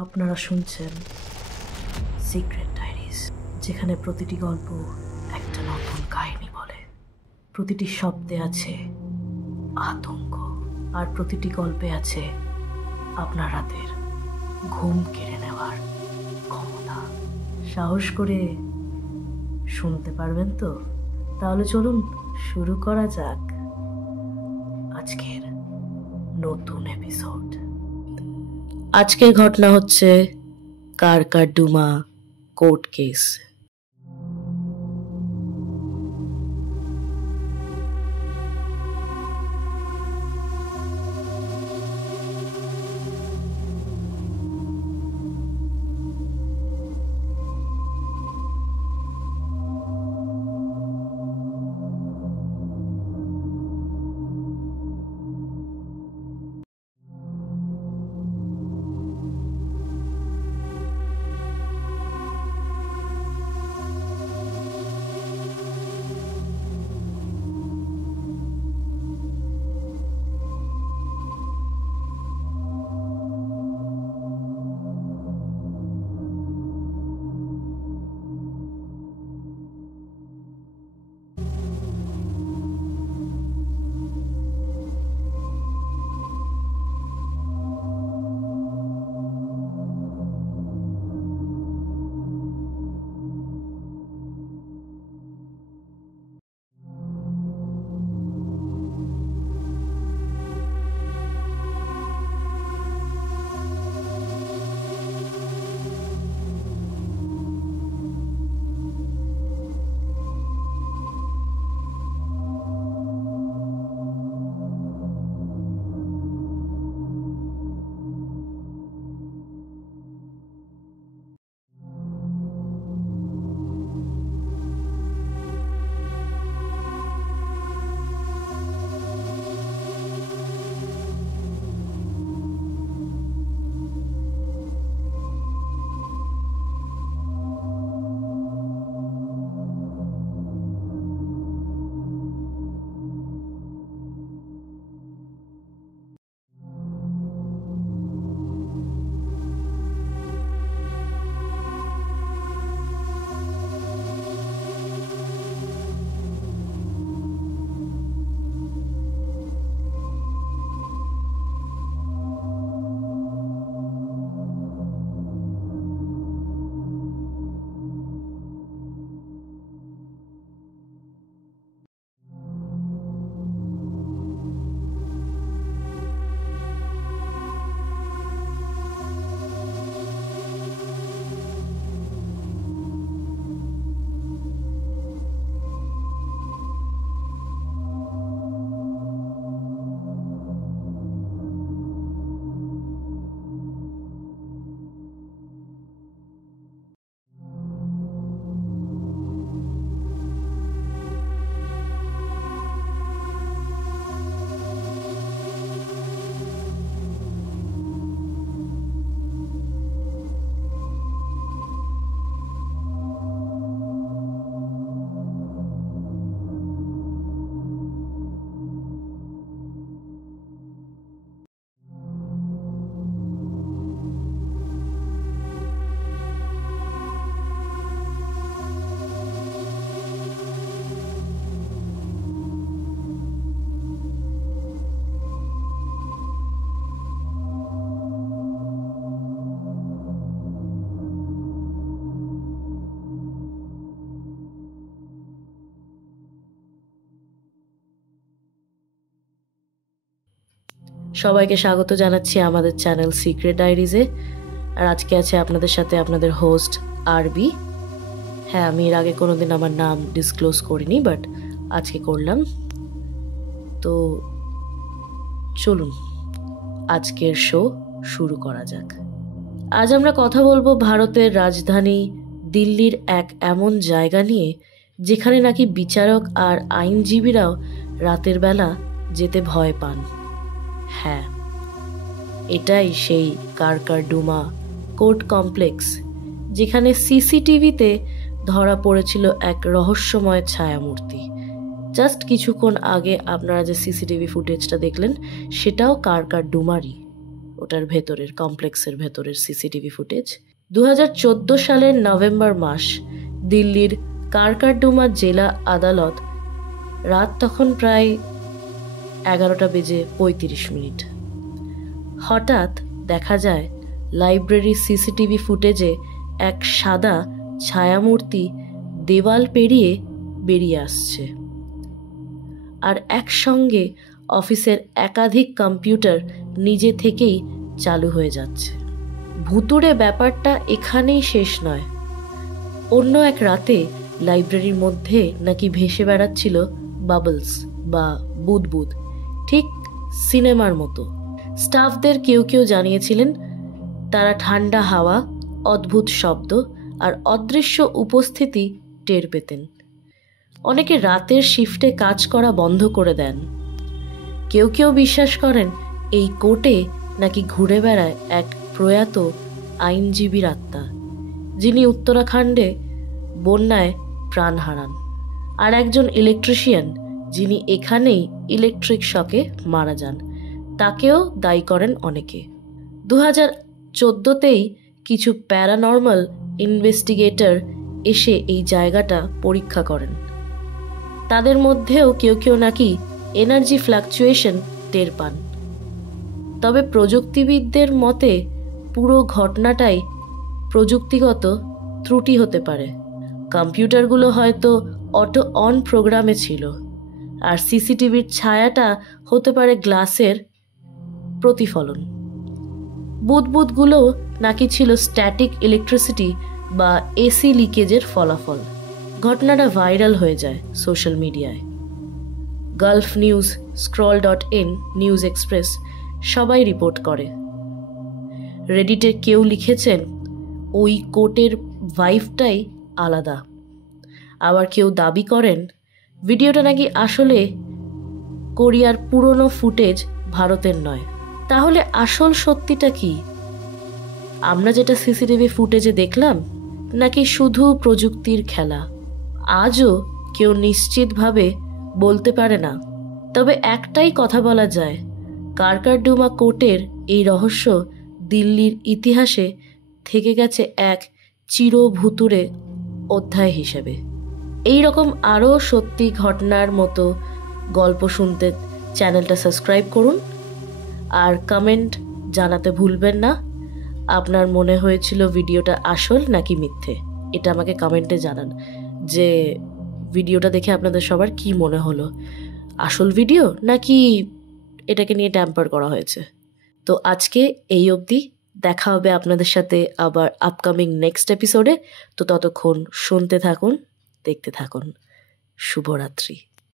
আপনারা শুনছেন secret diaries, যেখানে প্রতিটি গল্প একটা নতুন কাহিনী বলে। প্রতিটি শব্দে আছে আতঙ্ক, আর প্রতিটি গল্পে আছে আপনার রাতের ঘুম কেড়ে নেওয়ার ক্ষমতা। সাহস করে শুনতে পারবেন তো? তাহলে চলুন শুরু করা যাক আজকের নতুন এপিসোড। আজকের ঘটনা হচ্ছে কারকারডুমা কোর্ট কেস। সবাইকে স্বাগত জানাচ্ছি আমাদের চ্যানেল সিক্রেট ডায়েরিজে। আর আজকে আছে আপনাদের সাথে আপনাদের হোস্ট আরবি। হ্যাঁ, আমি এর আগে কোনোদিন আমার নাম ডিসক্লোজ করিনি, বাট আজকে করলাম। তো চলুন আজকের শো শুরু করা যাক। আজ আমরা কথা বলবো ভারতের রাজধানী দিল্লির এক এমন জায়গা নিয়ে যেখানে নাকি বিচারক আর আইনজীবীরাও রাতের বেলা যেতে ভয় পান। হ্যাঁ, এটাই সেই কারকারডুমা কোর্ট কমপ্লেক্স, যেখানে সিসিটিভিতে ধরা পড়েছিল এক রহস্যময় ছায়ামূর্তি। জাস্ট কিছুক্ষণ আগে আপনারা যে সিসিটিভি ফুটেজটা দেখলেন সেটাও কারকারডুমারই। ওটার ভেতরের কমপ্লেক্সের ভেতরের সিসিটিভি ফুটেজ। 2014 সালের নভেম্বর মাস, দিল্লির কারকারডুমা জেলা আদালত, রাত তখন প্রায় 11:35। হঠাৎ দেখা যায় লাইব্রেরির সিসিটিভি ফুটেজে এক সাদা ছায়ামূর্তি দেওয়াল পেরিয়ে বেরিয়ে আসছে, আর একসঙ্গে অফিসের একাধিক কম্পিউটার নিজে থেকেই চালু হয়ে যাচ্ছে। ভুতুড়ে ব্যাপারটা এখানেই শেষ নয়। অন্য এক রাতে লাইব্রেরির মধ্যে নাকি ভেসে বেড়াচ্ছিল বাবলস বা বুদবুদ, ঠিক সিনেমার মতো। স্টাফদের কেউ কেউ জানিয়েছিলেন তারা ঠান্ডা হাওয়া, অদ্ভুত শব্দ আর অদৃশ্য উপস্থিতি টের পেতেন। অনেকে রাতের শিফটে কাজ করা বন্ধ করে দেন। কেউ কেউ বিশ্বাস করেন এই কোর্টে নাকি ঘুরে বেড়ায় এক প্রয়াত আইনজীবীর আত্মা, যিনি উত্তরাখণ্ডে বন্যায় প্রাণ হারান, আর একজন ইলেকট্রিশিয়ান যিনি এখানেই ইলেকট্রিক শকে মারা যান, তাকেও দায়ী করেন অনেকে। 2014তেই কিছু প্যারানর্মাল ইনভেস্টিগেটর এসে এই জায়গাটা পরীক্ষা করেন। তাদের মধ্যেও কেউ কেউ নাকি এনার্জি ফ্লাকচুয়েশন টের পান। তবে প্রযুক্তিবিদদের মতে পুরো ঘটনাটাই প্রযুক্তিগত ত্রুটি হতে পারে। কম্পিউটারগুলো হয়তো অটো অন প্রোগ্রামে ছিল, আর সিসিটিভির ছায়াটা হতে পারে গ্লাসের প্রতিফলন। বুদবুদগুলো নাকি ছিল স্ট্যাটিক ইলেকট্রিসিটি বা এসি লিকেজের ফলাফল। ঘটনাটা ভাইরাল হয়ে যায় সোশ্যাল মিডিয়ায়। Gulf news, scroll.in, news express সবাই রিপোর্ট করে। রেডিটে কেউ লিখেছেন ওই কোর্টের ভাইবটাই আলাদা। আবার কেউ দাবি করেন ভিডিওটা নাকি আসলে কোরিয়ার পুরনো ফুটেজ, ভারতের নয়। তাহলে আসল সত্যিটা কি? আমরা যেটা সিসিটিভি ফুটেজে দেখলাম, নাকি শুধু প্রযুক্তির খেলা? আজও কেউ নিশ্চিতভাবে বলতে পারে না। তবে একটাই কথা বলা যায়, কারকারডুমা কোর্টের এই রহস্য দিল্লির ইতিহাসে থেকে গেছে এক চিরভুতুড়ে অধ্যায় হিসেবে। এই রকম আরও সত্যি ঘটনার মতো গল্প শুনতে চ্যানেলটা সাবস্ক্রাইব করুন, আর কমেন্ট জানাতে ভুলবেন না আপনার মনে হয়েছিল ভিডিওটা আসল নাকি মিথ্যে। এটা আমাকে কমেন্টে জানান যে ভিডিওটা দেখে আপনাদের সবার কি মনে হলো, আসল ভিডিও নাকি এটাকে নিয়ে ট্যাম্পার করা হয়েছে। তো আজকে এই অবধি, দেখা হবে আপনাদের সাথে আবার আপকামিং নেক্সট এপিসোডে। তো ততক্ষণ শুনতে থাকুন, দেখতে থাকুন। শুভরাত্রি।